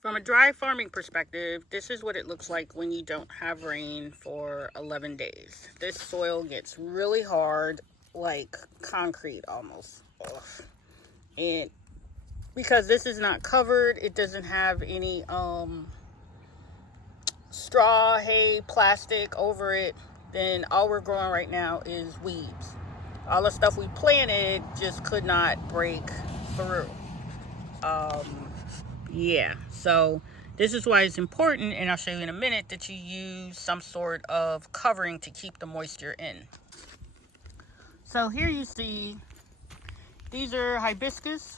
From a dry farming perspective, this is what it looks like when you don't have rain for 11 days. This soil gets really hard, like concrete almost. Ugh. And because this is not covered, it doesn't have any straw, hay, plastic over it, then all we're growing right now is weeds. All the stuff we planted just could not break through. Yeah, so this is why it's important, and I'll show you in a minute, that you use some sort of covering to keep the moisture in. So here you see, these are hibiscus,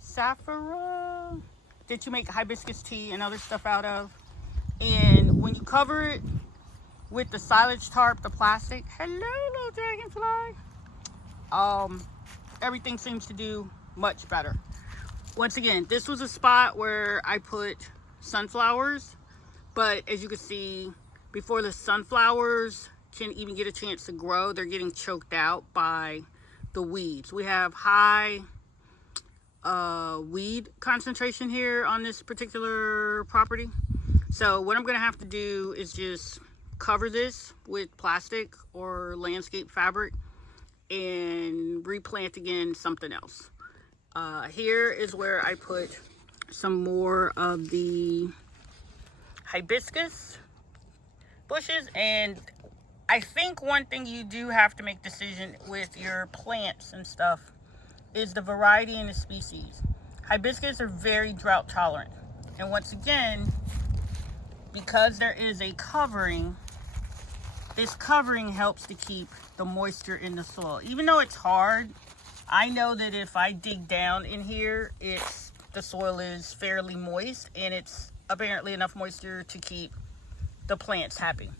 saffron, that you make hibiscus tea and other stuff out of. And when you cover it with the silage tarp, the plastic, hello little dragonfly, everything seems to do much better. Once again, this was a spot where I put sunflowers, but as you can see, before the sunflowers can even get a chance to grow, they're getting choked out by the weeds. We have high weed concentration here on this particular property. So what I'm going to have to do is just cover this with plastic or landscape fabric and replant again something else. Here is where I put some more of the hibiscus bushes. And I think one thing you do have to make decision with your plants and stuff is the variety and the species. Hibiscus are very drought tolerant. And once again, because there is a covering, this covering helps to keep the moisture in the soil. Even though it's hard, I know that if I dig down in here, the soil is fairly moist, and it's apparently enough moisture to keep the plants happy.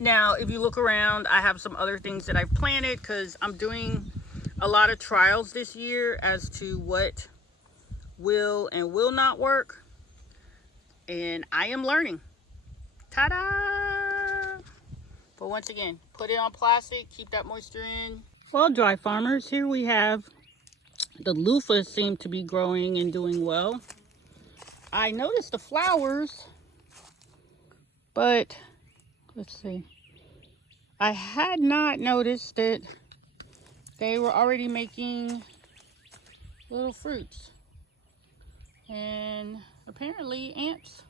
Now, if you look around, I have some other things that I've planted because I'm doing a lot of trials this year as to what will and will not work. And I am learning. Ta-da! But once again, put it on plastic, keep that moisture in. Well, dry farmers, here we have the loofahs seem to be growing and doing well. I noticed the flowers, but let's see. I had not noticed that they were already making little fruits. And apparently ants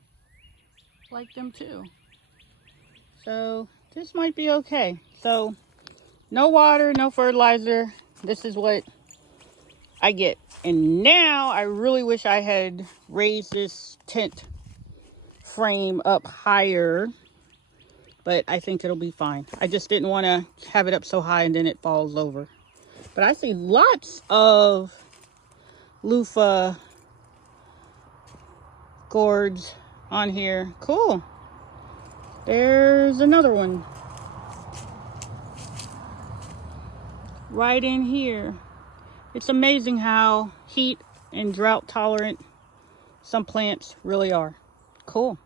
like them too. So this might be okay. So no water, no fertilizer. This is what I get. And now I really wish I had raised this tent frame up higher, but I think it'll be fine. I just didn't want to have it up so high and then it falls over. But I see lots of loofah gourds on here. Cool. There's another one right in here. It's amazing how heat and drought tolerant some plants really are. Cool.